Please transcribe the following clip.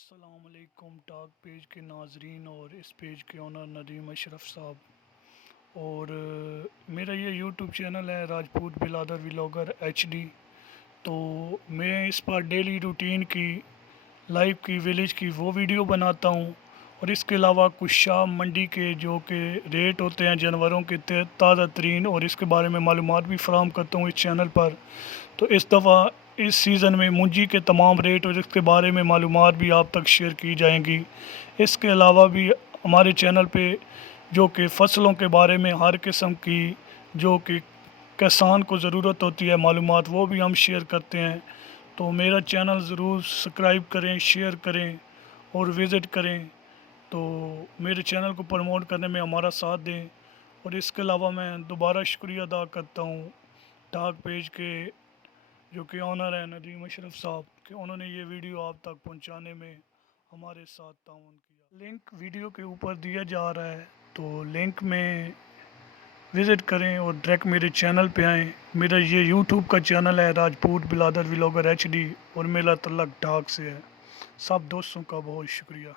السلام علیکم talk page کے ناظرین اور اس پیج کے اونر ندیم اشرف صاحب اور میرا یہ یوٹیوب چینل ہے راجپوت بلادر ولاگر ایچ ڈی. تو میں اس پر ڈیلی روٹین کی لائف کی ویلیج کی وہ ویڈیو بناتا ہوں اور اس کے علاوہ کچھ شام منڈی کے جو کہ ریٹ ہوتے ہیں جانوروں کے تازہ ترین اور اس کے بارے میں معلومات بھی فراہم کرتا ہوں اس چینل پر. تو اس دفعہ اس سیزن میں منجی کے تمام ریٹ اور اس کے بارے میں معلومات بھی آپ تک شیئر کی جائیں گی. اس کے علاوہ بھی ہمارے چینل پہ جو کہ فصلوں کے بارے میں ہر قسم کی جو کہ کسان کو ضرورت ہوتی ہے معلومات وہ بھی ہم شیئر کرتے ہیں. تو میرا چینل ضرور سبسکرائب کریں، شیئر کریں اور وزٹ کریں. تو میرے چینل کو پروموٹ کرنے میں ہمارا ساتھ دیں. اور اس کے علاوہ میں دوبارہ شکریہ ادا کرتا ہوں ٹاک پیج کے جو کہ آنر ہے ندیم اشرف صاحب کہ انہوں نے یہ ویڈیو آپ تک پہنچانے میں ہمارے ساتھ تعاون کیا. لنک ویڈیو کے اوپر دیا جا رہا ہے تو لنک میں وزٹ کریں اور ڈائریکٹ میرے چینل پہ آئیں. میرا یہ یوٹیوب کا چینل ہے راجپوت بلادر ولاگر ایچ ڈی اور میرا تعلق ڈاک سے ہے. سب دوستوں کا بہت شکریہ.